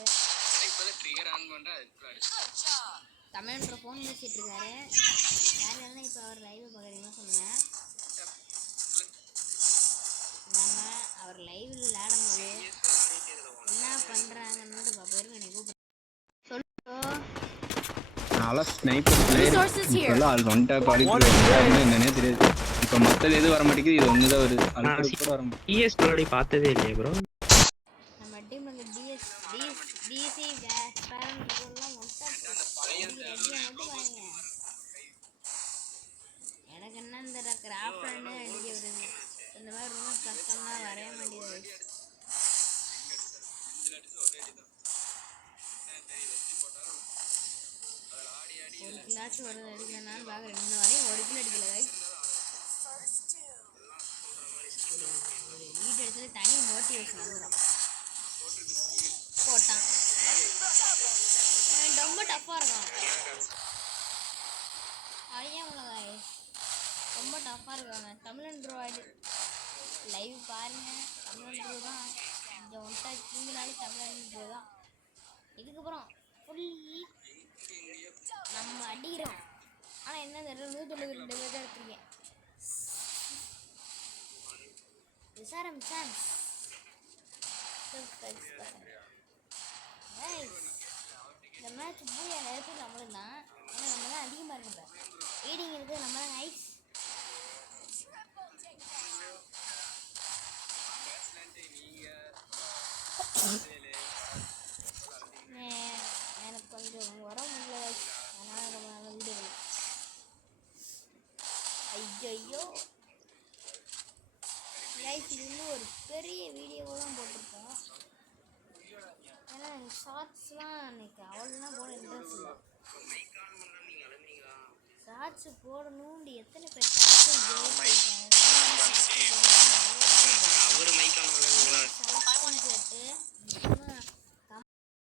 இப்போதான் trigger on பண்ணுறேன் தமிழ்ன்ற phone பேசிட்டு இருக்காரு. யார் வேணா இப்போ அவர் லைவ் பார்க்குறீங்கன்னு சொல்லுங்க. நம்ம அவர் லைவ்ல விளையாடும் போது என்ன பண்றாங்கன்னு பாப்பேன். எனக்கு நான்லாம் ஸ்னைப்பர் பிளேயர். இப்போல்லாம் அது ஒன் டேப் அடிக்கிறது என்னன்னே தெரியாது. இப்போ மற்றது எது வர மாட்டேங்குது, இது ஒன்று தான் வருது. அது கூட வர மாட்டேங்குது. டிஎஸ் முன்னாடி பார்த்ததே இல்லையே ப்ரோ. நம்ம டீம்ல டிசி பேரண்ட் எல்லாம் ஒன் டேப் எனக்கு என்ன இந்த கிராஃப்ட்னு அடிக்க வருது. இந்த மாதிரி ரொம்ப கஷ்டமா வரைய மாட்டேங்குது. ஒரு கிளாச்சும் வருது அடிக்கலனாலும் பார்க்குறேன். இன்னும் வரையும் ஒரு கிலோ அடிக்கல. ஒரு வீடியோ எடுத்து தனி மோட்டிவேஷன் வந்துடும். போட்டான் ரொம்ப டஃப்பாக இருக்கும். அழியாமலை ரொம்ப டஃப்பாக இருக்காங்க. தமிழன் ப்ரோ லைவ் பாருங்கள். தமிழன் ப்ரோ தான் கொஞ்சம் ஒன்ட்டா தூங்கினாலே தமிழன் ப்ரோ தான். இதுக்கப்புறம் ஃபுல்லி நம்ம அடிக்கிறோம். ஆனால் என்ன தெரியல, 192 பேர் தான் எடுத்துருக்கேன். விசாரம் சான்ஸ் இந்த மேட்ச் பூயா நேரத்தில் நம்மளும் தான். ஏன்னா நம்ம தான் அதிகமாக இருக்குப்ப ரீடிங் இருக்குது. நம்ம தான் நைஸ். எனக்கு கொஞ்சம் வர முடியல. அதனால் நம்ம வீடியோ ஐயோ லைஃப் இது இன்னும் ஒரு பெரிய வீடியோவாக தான் போட்டிருக்கோம். ஏன்னா எனக்கு ஷார்ட்ஸ்லாம் எனக்கு அவ்வளோலாம் போட இன்ட்ரெஸ்ட் இல்லை. ஷார்ட்ஸு போடணும்னு எத்தனை பேர் ஷார்ட்ஸு